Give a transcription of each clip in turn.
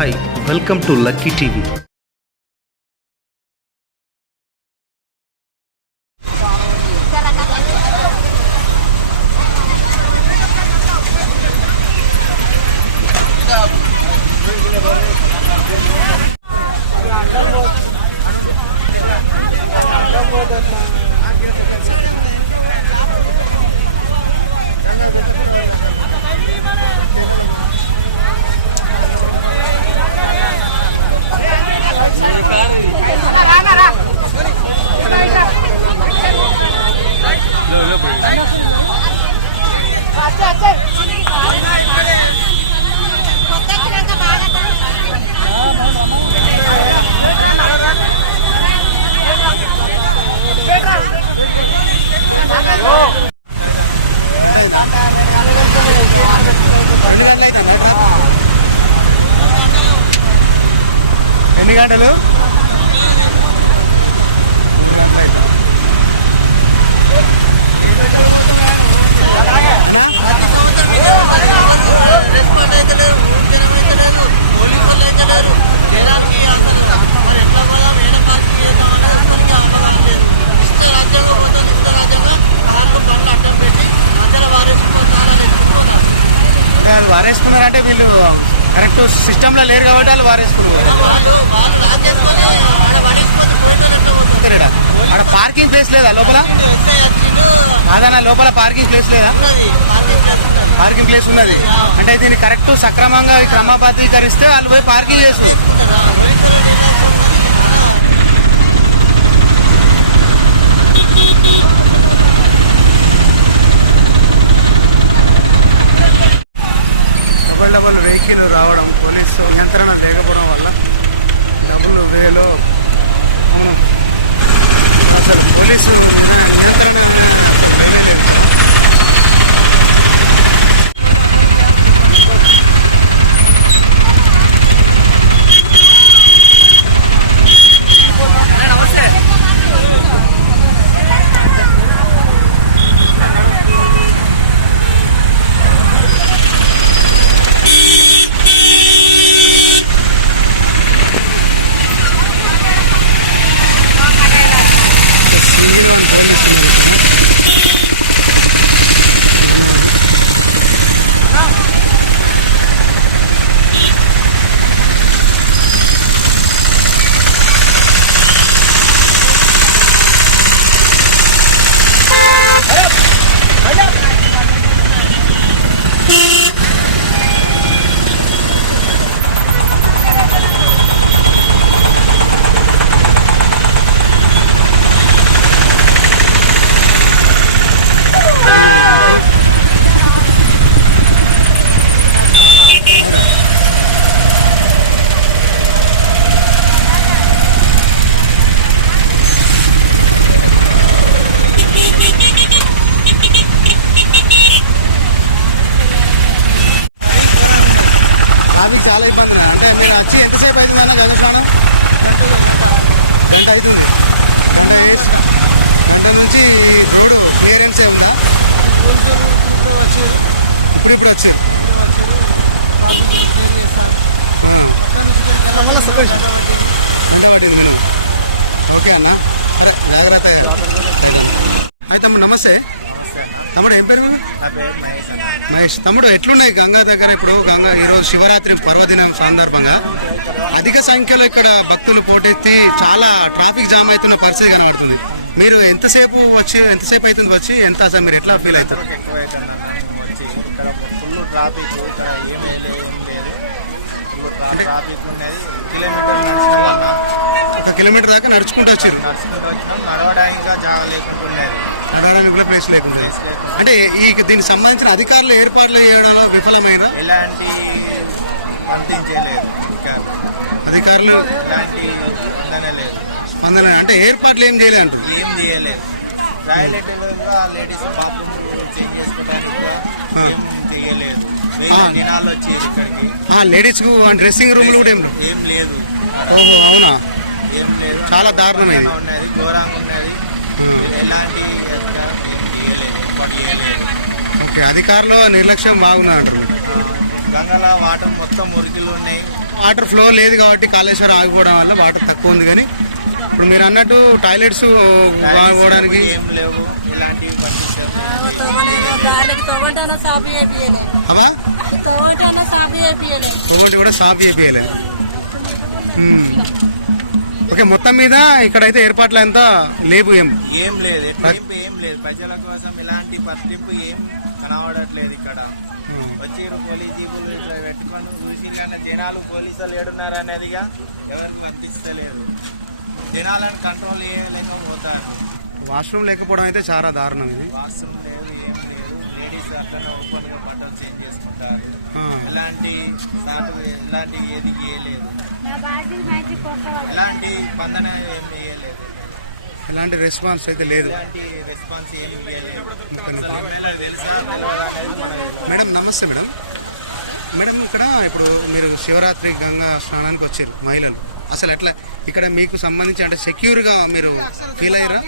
Hi welcome to lucky TV ఎన్ని వారేసుకున్నారంటే వీళ్ళు కరెక్ట్ సిస్టంలో లేరు కాబట్టి వాళ్ళు వారేసుకున్నారు. అక్కడ పార్కింగ్ ప్లేస్ లేదా లోపల? అదన్నా లోపల పార్కింగ్ ప్లేస్ లేదా? పార్కింగ్ ప్లేస్ ఉన్నది. అంటే దీన్ని కరెక్ట్ సక్రమంగా క్రమబద్ధీకరిస్తే వాళ్ళు పోయి పార్కింగ్ చేసు గంట పట్టింది మేడం. ఓకే అన్న. అదే జాగ్రత్త. అయితే నమస్తే. తమ్ముడు ఏం పేరు. మహేష్ తమ్ముడు ఎట్లున్నాయి గంగా దగ్గర ఇప్పుడు? గంగా ఈరోజు శివరాత్రి పర్వదినం సందర్భంగా. అధిక సంఖ్యలో ఇక్కడ భక్తులు పోటెత్తి చాలా ట్రాఫిక్ జామ్ అవుతున్న పరిస్థితి కనబడుతుంది. మీరు ఎంతసేపు వచ్చి ఎంతసేపు అవుతుంది వచ్చి ఎంత అసలు మీరు ఎట్లా ఫీల్ అవుతారు? ట్రాఫిక్ ట్రాఫిక్ కిలోమీటర్ ఒక కిలోమీటర్ దాకా నడుచుకుంటూ వచ్చారు. నడుచుకుంటూ వచ్చినాం. నడవడానికి జాగా లేకుండా ఉండేది. నడవడానికి కూడా ప్లేస్ లేకుండా అంటే ఈ దీనికి సంబంధించిన అధికారులు ఏర్పాట్లు చేయడంలో విఫలమైన ఎలాంటి పంపించలేదు అధికారులు ఎలాంటి స్పందన లేదు. స్పందన అంటే ఏర్పాట్లు ఏం చేయలేదు అంటారు ఏం చేయలేదు. కూడా లేడీస్ చేంజ్ చేసుకోవడానికి ఏం చేయలేదు. వేరే ఆ. దినాలు వచ్చేది ఇక్కడికి ఆ లేడీస్కు డ్రెస్సింగ్ రూమ్ కూడా ఏం. ఏం లేదు ఓహో అవునా ఏం లేదు చాలా దారుణం ఇది. ఉన్నది ఘోరంగా ఉన్నది. ఎలాంటి ఓకే అధికారులు నిర్లక్ష్యం బాగున్నది అంటారు గంగల వాటర్ మొత్తం మురికిలు ఉన్నాయి వాటర్ ఫ్లో లేదు కాబట్టి కాళేశ్వరం ఆగిపోవడం వల్ల వాటర్ తక్కువ ఉంది కానీ ఇప్పుడు మీరు అన్నట్టు టాయిలెట్స్ బాగుపోవడానికి ఏం లేవు. ఇలాంటివి కూడా సాఫ్ చేపియలేదు మ్మ్. ఓకే మొత్తం మీద ఇక్కడైతే ఏర్పాట్లు అంతా లేవు ఏం? ఏం లేదు. ఏం లేదు. ప్రజల కోసం ఇలాంటి పట్టింపు ఏం కనబడట్లేదు ఇక్కడ. వచ్చి పోలీస్ జీపులు ఇట్లా పెట్టుకొని చూసి కానీ జనాలు పోలీసులు ఏడున్నారు అనేదిగా ఎవరికి కనిపిస్తలేదు. జనాలను కంట్రోల్ చేయలేకపోతారు వాష్రూమ్ లేకపోవడం అయితే చాలా దారుణం ఇది. వాష్రూమ్ లేదు ఏం లేదు. లేడీస్ అట్లనే ఓపెన్గా బట్టలు చేంజ్ చేసుకుంటారు. ఇలాంటి ఇలాంటి ఏది చేయలేదు ఇలాంటి స్పందన ఏం చేయలేదు ఎలాంటి రెస్పాన్స్ అయితే లేదు. రెస్పాన్స్ మేడం నమస్తే మేడం. మేడం ఇక్కడ ఇప్పుడు మీరు శివరాత్రి గంగా స్నానానికి వచ్చారు మహిళలు. అసలు ఎట్లా ఇక్కడ మీకు సంబంధించి అంటే సెక్యూర్గా మీరు ఫీల్ అయ్యారా?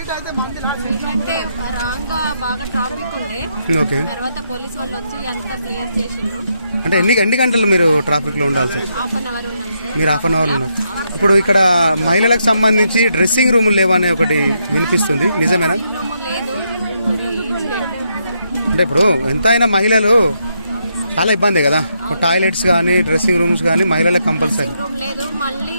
అంటే రాంగా బాగా ట్రాఫిక్ ఉండే. ఓకే. తర్వాత పోలీస్ వాళ్ళు వచ్చి అంతా క్లియర్ చేసిండ్రు. అంటే ఎన్ని ఎన్ని గంటలు మీరు ఉండాల్సి? అవర్ ఉన్నాం సార్. మీరు హాఫ్ అన్ అవర్ ఉన్నారు. ఇప్పుడు ఇక్కడ మహిళలకు సంబంధించి డ్రెస్సింగ్ రూములు లేవనే ఒకటి వినిపిస్తుంది. నిజమేనా? అంటే ఇప్పుడు ఎంతైనా మహిళలు చాలా ఇబ్బంది కదా. టాయిలెట్స్ కానీ డ్రెస్సింగ్ రూమ్స్ కానీ మహిళలకు కంపల్సరీ రూమ్ లేదు మళ్ళీ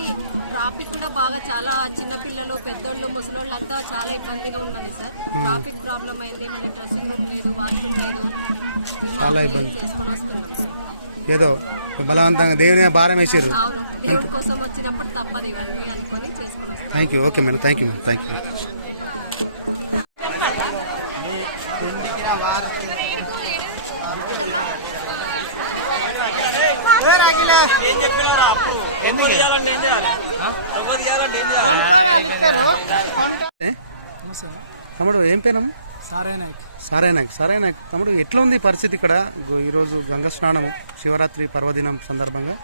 ట్రాఫిక్ కూడా బాగా చాలా చిన్నపిల్లలు పెద్దోళ్ళు ముసలోళ్ళు అంతా చాలా ఇబ్బందిగా ఉన్నది సార్. ట్రాఫిక్ ప్రాబ్లం అయింది మన డ్రెస్సింగ్ రూమ్ లేదు వాష్రూమ్ లేదు. చాలా ఇబ్బంది. ఏదో బలవంతంగా దేవుని భారం వేసారు దేవుడి కోసం వచ్చినప్పుడు తప్పదు ఇవన్నీ అనుకొని చేసుకొని వస్తాం thank you okay madam thank you madam thank you ఏం చెప్పినారా అప్పుడు ఎందుకు? చేయాలంటే ఏం చేయాలి? తమ్ముడు ఏం పేరమ్మ సారే నాయక్. సరే నాయక్ సరే నాయక్. తమ్ముడు ఎట్లా ఉంది పరిస్థితి ఇక్కడ? గో- ఈరోజు గంగా స్నానం శివరాత్రి పర్వదినం సందర్భంగా.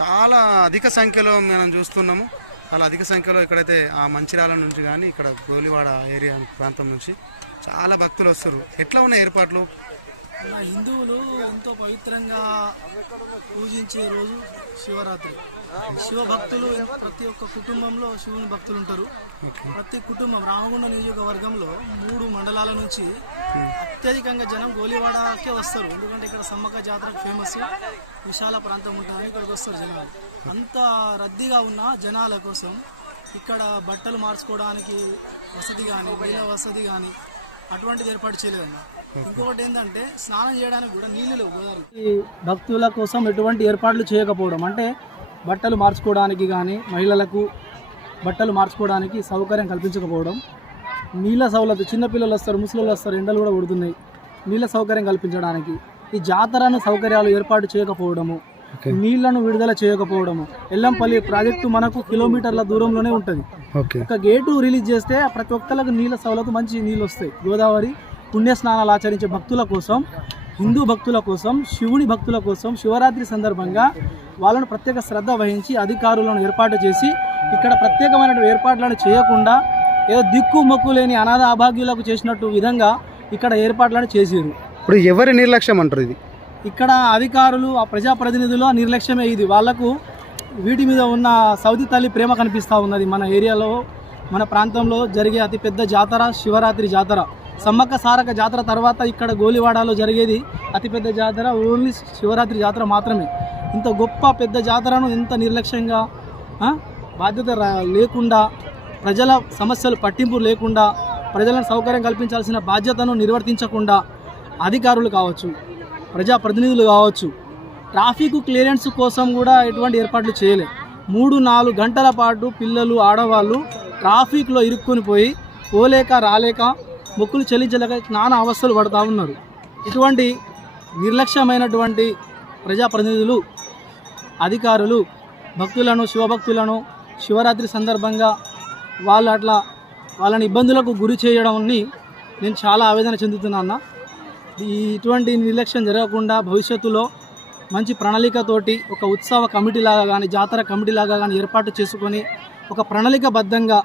చాలా అధిక సంఖ్యలో మనం చూస్తున్నాము. చాలా అధిక సంఖ్యలో ఇక్కడైతే ఆ మంచిర్యాల నుంచి కానీ ఇక్కడ గోలివాడ ఏరియా ప్రాంతం నుంచి చాలా భక్తులు వస్తారు ఎట్లా ఉన్నాయి ఏర్పాట్లు? మన హిందువులు ఎంతో పవిత్రంగా పూజించే రోజు శివరాత్రి. శివ భక్తులు ప్రతి ఒక్క కుటుంబంలో శివుని భక్తులు ఉంటారు. ప్రతి కుటుంబం రామగుండ నియోజకవర్గంలో మూడు మండలాల నుంచి అత్యధికంగా జనం గోలివాడకే వస్తారు. ఎందుకంటే ఇక్కడ సమ్మక్క జాతర ఫేమస్. విశాల ప్రాంతం ఉంటుందని ఇక్కడికి వస్తారు జనాలు. అంత రద్దీగా ఉన్న జనాల కోసం ఇక్కడ బట్టలు మార్చుకోవడానికి వసతి కానీ నీళ్ళ వసతి కానీ అటువంటిది ఏర్పాటు చేయలేదన్న ఇంకొకటి ఏంటంటే స్నానం చేయడానికి కూడా నీళ్ళు లేవు గోదావరి ఈ భక్తుల కోసం ఎటువంటి ఏర్పాట్లు చేయకపోవడం. అంటే బట్టలు మార్చుకోవడానికి కానీ మహిళలకు బట్టలు మార్చుకోవడానికి సౌకర్యం కల్పించకపోవడం. నీళ్ళ సౌలభ్యం చిన్నపిల్లలు వస్తారు ముసలిళ్ళు వస్తారు ఎండలు కూడా కొడుతున్నాయి. నీళ్ళ సౌకర్యం కల్పించడానికి ఈ జాతరను సౌకర్యాలు ఏర్పాటు చేయకపోవడము నీళ్ళను విడుదల చేయకపోవడము ఎల్లంపల్లి ప్రాజెక్టు మనకు కిలోమీటర్ల దూరంలోనే ఉంటుంది. ఒక గేటు రిలీజ్ చేస్తే ప్రతి ఒక్కరికి నీళ్ళ సౌలభ్యం మంచి నీళ్ళు వస్తాయి. గోదావరి పుణ్య స్నానాలు ఆచరించే భక్తుల కోసం హిందూ భక్తుల కోసం శివుని భక్తుల కోసం శివరాత్రి సందర్భంగా వాళ్ళను ప్రత్యేక శ్రద్ధ వహించి అధికారులను ఏర్పాటు చేసి ఇక్కడ ప్రత్యేకమైన ఏర్పాట్లను చేయకుండా ఏదో దిక్కు మొక్కు లేని అనాథ అభాగ్యులకు చేసినట్టు విధంగా ఇక్కడ ఏర్పాట్లను చేసారు ఇప్పుడు ఎవరి నిర్లక్ష్యం అంటారు ఇది? ఇక్కడ అధికారులు ఆ ప్రజాప్రతినిధులు ఆ నిర్లక్ష్యమే ఇది. వాళ్ళకు వీటి మీద ఉన్న సౌది తల్లి ప్రేమ కనిపిస్తూ ఉన్నది. మన ఏరియాలో మన ప్రాంతంలో జరిగే అతిపెద్ద జాతర శివరాత్రి జాతర. సమ్మక్క సారక జాతర తర్వాత ఇక్కడ గోలివాడలో జరిగేది అతిపెద్ద జాతర ఓన్లీ శివరాత్రి జాతర మాత్రమే. ఇంత గొప్ప పెద్ద జాతరను ఇంత నిర్లక్ష్యంగా బాధ్యత లేకుండా ప్రజల సమస్యలు పట్టింపు లేకుండా ప్రజలకు సౌకర్యం కల్పించాల్సిన బాధ్యతను నిర్వర్తించకుండా అధికారులు కావచ్చు ప్రజాప్రతినిధులు కావచ్చు ట్రాఫిక్ క్లియరెన్స్ కోసం కూడా ఎటువంటి ఏర్పాట్లు చేయలేదు మూడు నాలుగు గంటల పాటు పిల్లలు ఆడవాళ్ళు ట్రాఫిక్లో ఇరుక్కుని పోయి పోలేక రాలేక మొక్కులు చెల్లించలేక నానా అవస్థలు పడుతూ ఉన్నారు. ఇటువంటి నిర్లక్ష్యమైనటువంటి ప్రజాప్రతినిధులు అధికారులు భక్తులను శివభక్తులను శివరాత్రి సందర్భంగా వాళ్ళు అట్లా వాళ్ళని ఇబ్బందులకు గురి చేయడంని నేను చాలా ఆవేదన చెందుతున్నాను ఇటువంటి నిర్లక్ష్యం జరగకుండా భవిష్యత్తులో మంచి ప్రణాళికతోటి ఒక ఉత్సవ కమిటీ లాగా కానీ జాతర కమిటీ లాగా కానీ ఏర్పాటు చేసుకొని ఒక ప్రణాళికబద్ధంగా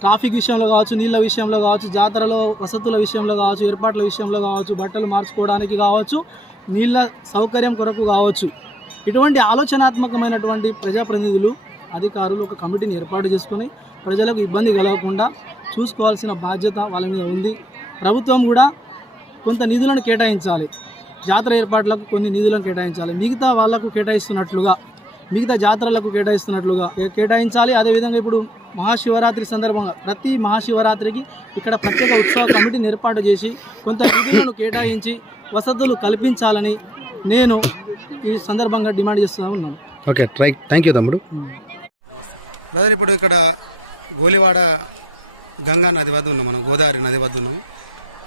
ట్రాఫిక్ విషయంలో కావచ్చు నీళ్ళ విషయంలో కావచ్చు జాతరలో వసతుల విషయంలో కావచ్చు ఏర్పాట్ల విషయంలో కావచ్చు బట్టలు మార్చుకోవడానికి కావచ్చు నీళ్ళ సౌకర్యం కొరకు కావచ్చు. ఇటువంటి ఆలోచనాత్మకమైనటువంటి ప్రజాప్రతినిధులు అధికారులు ఒక కమిటీని ఏర్పాటు చేసుకొని ప్రజలకు ఇబ్బంది కలగకుండా చూసుకోవాల్సిన బాధ్యత వాళ్ళ మీద ఉంది. ప్రభుత్వం కూడా కొంత నిధులను కేటాయించాలి. జాతర ఏర్పాట్లకు కొన్ని నిధులను కేటాయించాలి. మిగతా వాళ్ళకు కేటాయిస్తున్నట్లుగా మిగతా జాతరలకు కేటాయిస్తున్నట్లుగా కేటాయించాలి. అదేవిధంగా ఇప్పుడు మహాశివరాత్రి సందర్భంగా ప్రతి మహాశివరాత్రికి ఇక్కడ ప్రత్యేక ఉత్సవ కమిటీని ఏర్పాటు చేసి కొంత నిధులను కేటాయించి వసతులు కల్పించాలని నేను ఈ సందర్భంగా డిమాండ్ చేస్తూ ఉన్నాను. ఓకే ట్రై థ్యాంక్ యూ తమ్ముడు. బ్రదర్ ఇప్పుడు ఇక్కడ గోలివాడ గంగా నది వద్ద ఉన్నాం మనం గోదావరి నది వద్ద ఉన్నాం.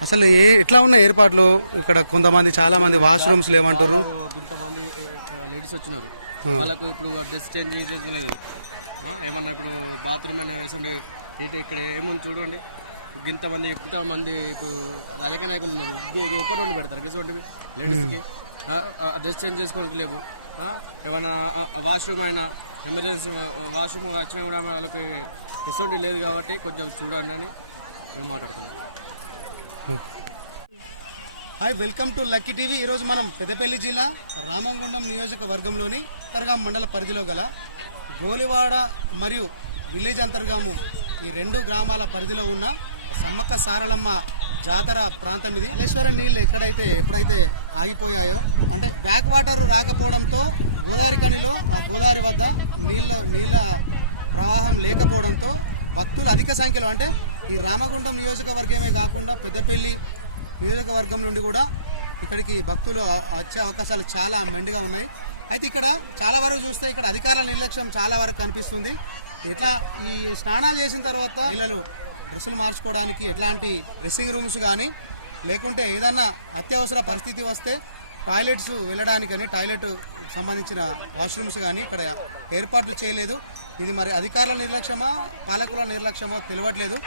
అసలు ఏ ఎట్లా ఉన్న ఏర్పాట్లు? ఇక్కడ కొంతమంది చాలా మంది వాష్రూమ్స్ లేమంటారు లేడీస్ వచ్చినారు వాళ్ళకు ఇప్పుడు డ్రెస్ చేంజ్ చేసేది ఏమన్నా ఇప్పుడు బాత్రూమ్ అని వేసుండే ఇటు ఇక్కడ ఏముంది చూడండి. ఇంతమంది మంది ఇప్పుడు అలాగే నాయకులు ఉన్నారు. పెడతారు. గిసోటి లేడీస్కి. డ్రెస్ చేంజ్ చేసుకోవడానికి లేవు. ఏమైనా వాష్రూమ్ అయినా ఎమర్జెన్సీ వాష్రూమ్ వచ్చినా కూడా వాళ్ళకి ఫెసిలిటీ లేదు కాబట్టి కొంచెం చూడండి అని మాట్లాడుతున్నాను hmm. Hi welcome to lucky TV. ఈరోజు మనం పెద్దపల్లి జిల్లా రామగుండం నియోజకవర్గంలోని అంతర్గాం మండల పరిధిలో గల గోలివాడ మరియు విలేజ్ అంతర్గాము ఈ రెండు గ్రామాల పరిధిలో ఉన్న సమ్మక్క సారలమ్మ జాతర ప్రాంతం ఇది. మల్లేశ్వర నీళ్ళు ఎక్కడైతే ఎప్పుడైతే ఆగిపోయాయో అంటే బ్యాక్ వాటర్ రాకపోవడంతో గోదావరి కనిలో గోదావరి వద్ద నీళ్ళ నీళ్ళ ప్రవాహం లేకపోవడంతో భక్తులు అధిక సంఖ్యలో అంటే ఈ రామగుండం నియోజకవర్గమే కాకుండా పెద్దపల్లి నియోజకవర్గం నుండి కూడా ఇక్కడికి భక్తులు వచ్చే అవకాశాలు చాలా మెండుగా ఉన్నాయి. అయితే ఇక్కడ చాలా వరకు చూస్తే ఇక్కడ అధికారుల నిర్లక్ష్యం చాలా వరకు కనిపిస్తుంది. ఇట్లా ఈ స్నానాలు చేసిన తర్వాత పిల్లలు డ్రెస్సులు మార్చుకోవడానికి ఎట్లాంటి డ్రెస్సింగ్ రూమ్స్ కానీ లేకుంటే ఏదన్నా అత్యవసర పరిస్థితి వస్తే టాయిలెట్స్ వెళ్ళడానికని టాయిలెట్ సంబంధించిన వాష్రూమ్స్ కానీ ఇక్కడ ఏర్పాట్లు చేయలేదు. ఇది మరి అధికారుల నిర్లక్ష్యమా పాలకుల నిర్లక్ష్యమా తెలియట్లేదు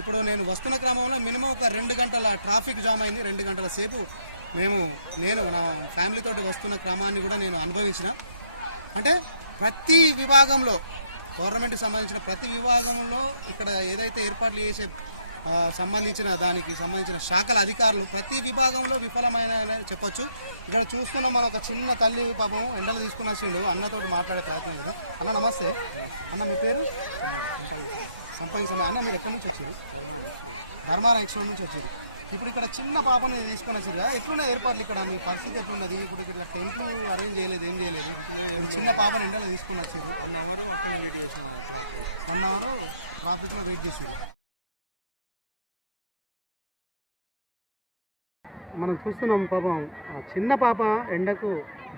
ఇప్పుడు నేను వస్తున్న క్రమంలో మినిమం ఒక రెండు గంటల ట్రాఫిక్ జామ్ అయింది రెండు గంటల సేపు మేము నేను నా ఫ్యామిలీతో వస్తున్న క్రమాన్ని కూడా నేను అనుభవించిన. అంటే ప్రతి విభాగంలో గవర్నమెంట్కి సంబంధించిన ప్రతి విభాగంలో ఇక్కడ ఏదైతే ఏర్పాట్లు చేసే సంబంధించిన దానికి సంబంధించిన శాఖల అధికారులు ప్రతి విభాగంలో విఫలమైన చెప్పొచ్చు. ఇక్కడ చూస్తున్న మన ఒక చిన్న తల్లి పాపం ఎండలు తీసుకున్న వచ్చిండు అన్నతోటి మాట్లాడే ప్రయత్నం చేద్దాం. అన్న నమస్తే. అన్న మీ పేరు? సంపాదించిన అన్న మీరు ఎక్కడి నుంచి వచ్చారు? ధర్మారం ఎక్స్పోర్ట్ నుంచి వచ్చారు. ఇప్పుడు ఇక్కడ చిన్న పాపని తీసుకొని వచ్చారు కదా ఎట్లున్న ఏర్పాట్లు ఇక్కడ? మీ పరిస్థితి ఎట్లున్నది? ఇప్పుడు ఇక్కడ టెంట్లు అరేంజ్ చేయలేదు ఏం చేయలేదు. చిన్న పాపని ఎండలో తీసుకొని వచ్చారు. One hour wait one hour ట్రాఫిక్లో వెయిట్ చేసారు మనం చూస్తున్నాం పాపం ఆ చిన్న పాప ఎండకు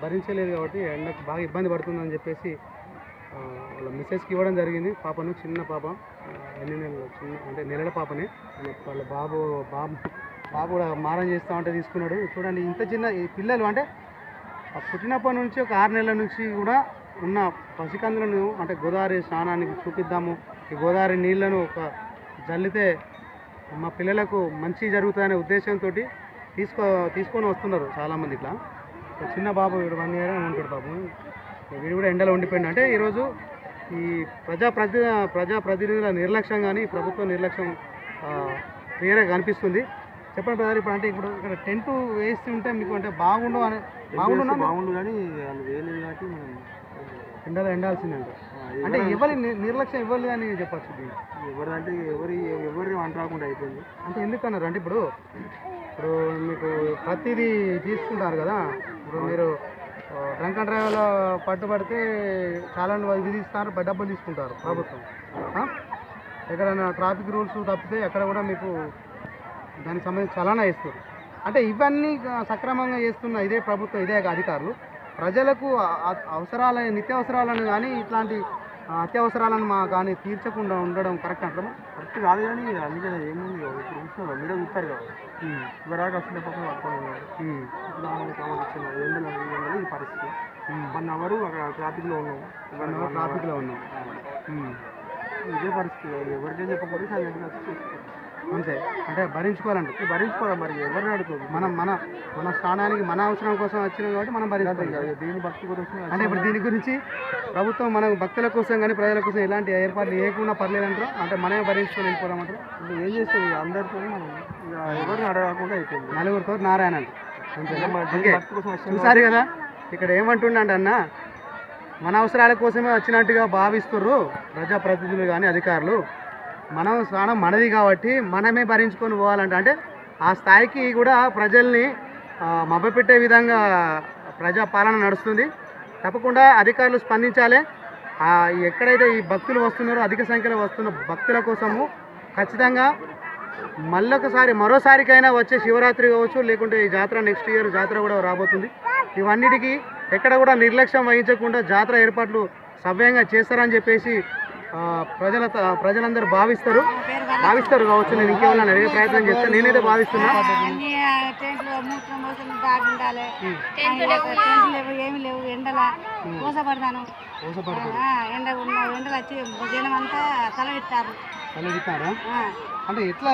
భరించలేదు కాబట్టి ఎండకు బాగా ఇబ్బంది పడుతుందని చెప్పేసి వాళ్ళ మిస్సెస్కి ఇవ్వడం జరిగింది. పాపను చిన్న పాప. ఎన్ని నెలలు? చిన్న అంటే నెలల పాపనే. వాళ్ళ బాబు బాబు బాబు కూడా మారం చేస్తా ఉంటే తీసుకున్నాడు. చూడండి ఇంత చిన్న ఈ పిల్లలు అంటే పుట్టినప్పటి నుంచి ఒక ఆరు నెలల నుంచి కూడా ఉన్న పసికందులను అంటే గోదావరి స్నానానికి చూపిద్దాము. ఈ గోదావరి నీళ్ళను ఒక జల్లితే మా పిల్లలకు మంచి జరుగుతుందనే ఉద్దేశంతో తీసుకో తీసుకొని వస్తున్నారు చాలామంది ఇట్లా. చిన్న బాబు వన్ ఇయర్ ఉంటాడు బాబు. వీడు కూడా ఎండలో ఉండిపోయింది అంటే ఈరోజు ఈ ప్రజా ప్రతి ప్రజా ప్రతినిధుల నిర్లక్ష్యం కానీ ప్రభుత్వ నిర్లక్ష్యం క్లియర్గా కనిపిస్తుంది. చెప్పండి బ్రదర్ ఇప్పుడు అంటే ఇప్పుడు ఇక్కడ టెంట్ వేసి ఉంటే మీకు అంటే బాగుండు అని బాగుండు బాగుండు కానీ వాళ్ళు వేయలేదు కాబట్టి మనం ఎండలో ఎండాల్సిందంట అంటే. ఎవరి నిర్లక్ష్యం ఇవ్వలేదు అని చెప్పచ్చు ఎవరంటే ఎవరి ఎవరి వంట రాకుండా అయిపోయింది. అంటే ఎందుకన్నారు? అంటే ఇప్పుడు ఇప్పుడు మీకు ప్రతిదీ తీసుకుంటారు కదా? ఇప్పుడు మీరు డ్రంక్ అండ్ డ్రైవ్లో పట్టుబడితే చాలా విధిస్తారు డబ్బులు తీసుకుంటారు ప్రభుత్వం. ఎక్కడైనా ట్రాఫిక్ రూల్స్ తప్పితే ఎక్కడ కూడా మీకు దానికి సంబంధించి చలానా ఇస్తారు అంటే ఇవన్నీ సక్రమంగా చేస్తున్న ఇదే ప్రభుత్వం ఇదే అధికారులు. ప్రజలకు అవసరాల నిత్యావసరాలను కానీ ఇట్లాంటి అత్యవసరాలను మా కానీ తీర్చకుండా ఉండడం కరెక్ట్ అంటారా? కరెక్ట్ కాదు కానీ అందుకే ఏముంది ఇప్పుడు చూస్తున్నారు మీరే చూస్తారు కదా. ఇవరాక వస్తున్న పక్కన పట్టుకొని ఉన్నారు. ఎండలు ఎండలు ఈ పరిస్థితి. వన్ అవర్ అక్కడ ట్రాఫిక్లో ఉన్నాం. వన్ అవర్ ట్రాఫిక్లో ఉన్నాం. ఇదే పరిస్థితి. ఎవరికైనా చెప్పకపోతే చూసుకోవాలి. అంతే. అంటే భరించుకోవాలంటే. భరించుకోవాలి మరి. ఎవరిని అడుగుతుంది మనం మన మన స్థానానికి మన అవసరం కోసం వచ్చినాం కాబట్టి మనం భరించుకోవాలి. దీని భక్తి గురించి అంటే ఇప్పుడు దీని గురించి ప్రభుత్వం మన భక్తుల కోసం కానీ ప్రజల కోసం ఎలాంటి ఏర్పాట్లు చేయకుండా పర్లేదంటారు? అంటే మనమే భరించుకొని వెళ్ళిపోదామంటారు ఏం చేస్తుంది అందరితో మనం ఎవరిని అడగకుండా అయిపోయింది. నలుగురితో నారాయణ చూసారు కదా? ఇక్కడ ఏమంటుండండి అన్న? మన అవసరాల కోసమే వచ్చినట్టుగా భావిస్తుర్రు ప్రజాప్రతినిధులు కానీ అధికారులు. మనం స్నానం మనది కాబట్టి మనమే భరించుకొని పోవాలంటే. అంటే ఆ స్థాయికి కూడా ప్రజల్ని ఆ, మభ్యపెట్టే విధంగా ప్రజా పాలన నడుస్తుంది. తప్పకుండా అధికారులు స్పందించాలి. ఎక్కడైతే ఈ భక్తులు వస్తున్నారో అధిక సంఖ్యలో వస్తున్న భక్తుల కోసము ఖచ్చితంగా మళ్ళొకసారి మరోసారికైనా వచ్చే శివరాత్రి కావచ్చు లేకుంటే ఈ జాతర నెక్స్ట్ ఇయర్ జాతర కూడా రాబోతుంది. ఇవన్నిటికీ ఎక్కడ కూడా నిర్లక్ష్యం వహించకుండా జాతర ఏర్పాట్లు సవ్యంగా చేస్తారని చెప్పేసి ప్రజల ప్రజలందరూ భావిస్తారు. భావిస్తారు కావచ్చు నేను ఇంకేమైనా అడిగే ప్రయత్నం చేస్తాను నేనైతే భావిస్తున్నా. లేవు ఏమి లేవు ఎండల మోసపడతాను. ఆ, ఎండ ఉన్న ఎండలు వచ్చి జనం అంతా తలవిస్తారు అంటే ఎట్లా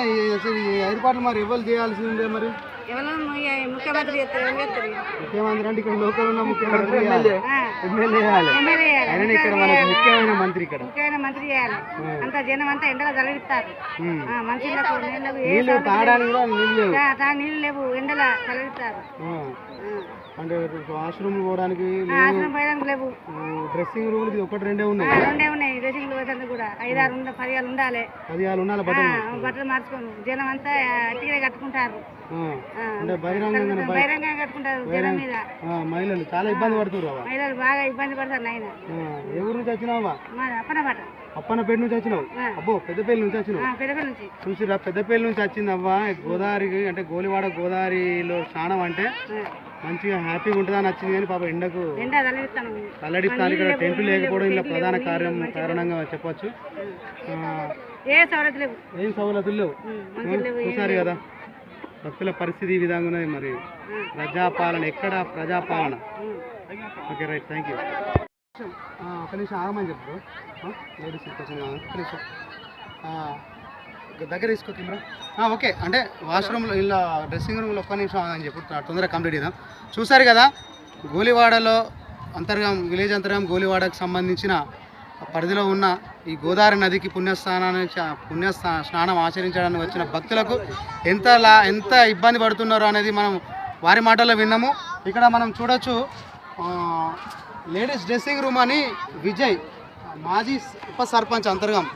ఏర్పాట్లు మరి ఎవరు చేయాల్సిందే మరి? ముఖ్యమంత్రి చేస్తారు ఏం చేస్తారు ముఖ్యమంత్రి అంటే ఇక్కడ లోకల్ ఉన్న ముఖ్యమంత్రి ఆ, ఎమ్మెల్యే చేయాలి ఎమ్మెల్యే చేయాలి. ఆయన ఇక్కడ మనకు ముఖ్యమైన మంత్రి ఇక్కడ ముఖ్యమైన మంత్రి చేయాలి అంతా జనం అంతా ఎండలో తలవిస్తారు ఉమ్. మంచిలకు నీళ్ళకు ఏ నీళ్ళు సౌకర్యం తాగడానికి కూడా నీళ్ళు లేవు లేవు. తా- తా నీళ్ళు లేవు ఎండల తలవిస్తారు ఆ. అంటే వాష్రూమ్ పోవడానికి ఆశ్రమం పోయడానికి లేవు. డ్రెస్సింగ్ రూమ్ ఇది ఒకటి రెండే ఆ, ఉన్నాయి. రెండే ఉన్నాయి. డ్రెస్సింగ్ పోతుంది కూడా. ఐదారు ఉండ పదిహారు ఉండాలి. పదిహాలు ఉండాలి ఆ, బట్టలు బట్టలు మార్చుకోను. జనం అంతా అట్టిగా కట్టుకుంటారు. ఆ. ఆ, అంటే బహిరంగంగా బయ- బహిరంగంగా కట్టుకుంటారు జనం మీద. ఆ, మహిళలు చాలా ఇబ్బంది పడుతున్నారు మహిళలు బాగా ఇబ్బంది పడతారు నాయన. ఏ ఊరు నుంచి వచ్చినావా మా అప్పన పాట అప్పన్నపేట నుంచి వచ్చినావు? అబ్బో పెద్దపల్లి నుంచి వచ్చినావు. పెద్దపల్లి నుంచి. చూసిరా పెద్దపల్లి నుంచి వచ్చింది అవ్వ గోదావరికి అంటే గోలివాడ గోదావరిలో స్నానం అంటే ఆ, మంచిగా హ్యాపీగా ఉంటుందని వచ్చింది కానీ పాప ఎండకు తల్లడిస్తాను ఇక్కడ టెంట్ లేకపోవడం ఇలా ప్రధాన కార్యం కారణంగా చెప్పొచ్చు. ఆ, ఏ సౌలతులు లేవు. చూసారు కదా భక్తుల పరిస్థితి ఈ విధంగా ఉన్నది మరి. ప్రజాపాలన ఎక్కడ Prajapalana? Okay right thank you. ఒక నిమిషం ఆగమని చెప్పు. లేడీస్ కొంచెం ఒక నిమిషం. ఆ, దగ్గర తీసుకో కెమెరా. ఓకే. అంటే వాష్రూమ్లో ఇలా డ్రెస్సింగ్ రూమ్లో ఒక్క నిమిషం అని చెప్పి. తొందరగా కంప్లీట్ చేద్దాం. చూసారు కదా గోలివాడలో అంతర్గం విలేజ్ అంతర్గం గోలివాడకు సంబంధించిన పరిధిలో ఉన్న ఈ గోదావరి నదికి పుణ్యస్థానాన్ని చ- పుణ్యస్థా స్నానం ఆచరించడానికి వచ్చిన భక్తులకు ఎంత లా ఎంత ఇబ్బంది పడుతున్నారో అనేది మనం వారి మాటల్లో విన్నాము. ఇక్కడ మనం చూడొచ్చు లేడీస్ డ్రెస్సింగ్ రూమ్ అని విజయ్ మాజీ ఉప సర్పంచ్ అంతర్గం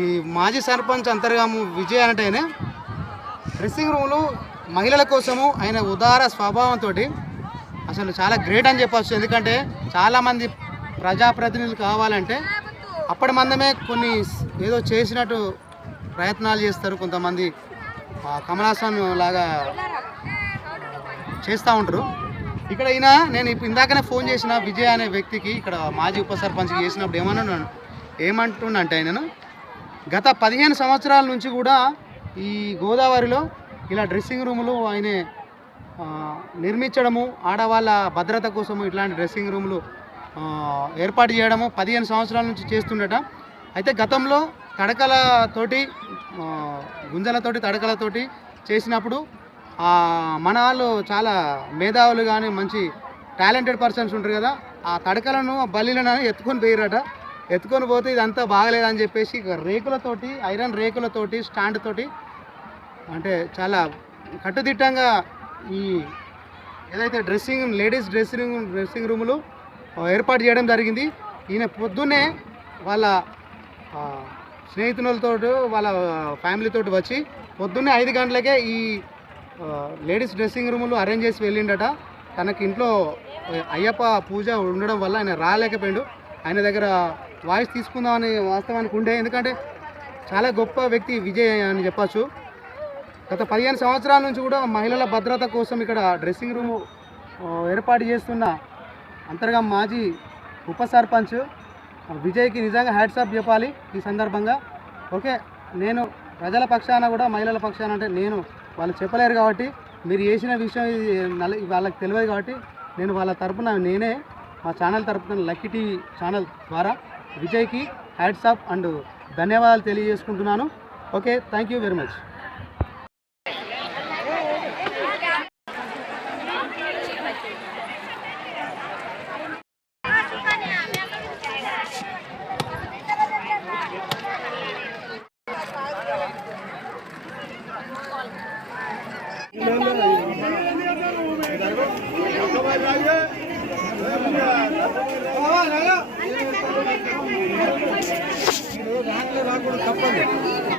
ఈ మాజీ సర్పంచ్ అంతర్గాము విజయ్ అంటేనే డ్రెస్సింగ్ రూమ్లు మహిళల కోసము ఆయన ఉదార స్వభావంతో అసలు చాలా గ్రేట్ అని చెప్పచ్చు. ఎందుకంటే చాలామంది ప్రజాప్రతినిధులు కావాలంటే అప్పటి మందమే కొన్ని ఏదో చేసినట్టు ప్రయత్నాలు చేస్తారు కొంతమంది. కమలాస్వామి లాగా చేస్తూ ఉంటారు. ఇక్కడ ఈయన నేను ఇప్పుడు ఇందాకనే ఫోన్ చేసిన విజయ్ అనే వ్యక్తికి ఇక్కడ మాజీ ఉప సర్పంచ్కి చేసినప్పుడు ఏమన్నాను ఏమంటుండంటే ఆయనను? గత పదిహేను సంవత్సరాల నుంచి కూడా ఈ గోదావరిలో ఇలా డ్రెస్సింగ్ రూములు ఆయన నిర్మించడము ఆడవాళ్ళ భద్రత కోసము ఇట్లాంటి డ్రెస్సింగ్ రూములు ఏర్పాటు చేయడము పదిహేను సంవత్సరాల నుంచి చేస్తుండట. అయితే గతంలో తడకలతోటి గుంజలతోటి తడకలతోటి చేసినప్పుడు మన వాళ్ళు చాలా మేధావులు కానీ మంచి టాలెంటెడ్ పర్సన్స్ ఉంటారు కదా ఆ తడకలను బల్లీలను ఎత్తుకొని పోయిరట ఎత్తుకొని పోతే ఇదంతా బాగలేదని చెప్పేసి రేకులతోటి ఐరన్ రేకులతోటి స్టాండ్ తోటి అంటే చాలా కట్టుదిట్టంగా ఈ ఏదైతే డ్రెస్సింగ్ లేడీస్ డ్రెస్సింగ్ డ్రెస్సింగ్ రూములు ఏర్పాటు చేయడం జరిగింది. ఈయన పొద్దున్నే వాళ్ళ స్నేహితులతో వాళ్ళ ఫ్యామిలీతో వచ్చి పొద్దున్నే ఐదు గంటలకే ఈ లేడీస్ డ్రెస్సింగ్ రూములు అరేంజ్ చేసి వెళ్ళిండట. తనకి ఇంట్లో అయ్యప్ప పూజ ఉండడం వల్ల ఆయన రాలేకపోయాడు. ఆయన దగ్గర వాయిస్ తీసుకుందామని వాస్తవానికి ఉండే. ఎందుకంటే చాలా గొప్ప వ్యక్తి విజయ్ అని చెప్పచ్చు. గత పదిహేను సంవత్సరాల నుంచి కూడా మహిళల భద్రత కోసం ఇక్కడ డ్రెస్సింగ్ రూమ్ ఏర్పాటు చేస్తున్న అంతర్గా మాజీ ఉప సర్పంచ్ విజయ్కి నిజంగా హ్యాట్సాప్ చెప్పాలి ఈ సందర్భంగా. ఓకే నేను ప్రజల పక్షాన కూడా మహిళల పక్షాన అంటే నేను వాళ్ళు చెప్పలేరు కాబట్టి మీరు చేసిన విషయం వాళ్ళకి తెలియదు కాబట్టి నేను వాళ్ళ తరపున నేనే మా ఛానల్ తరపున లక్కీ టీవీ ఛానల్ ద్వారా విజయ్కి హ్యాట్సాప్ అండ్ ధన్యవాదాలు తెలియజేసుకుంటున్నాను. Okay thank you very much.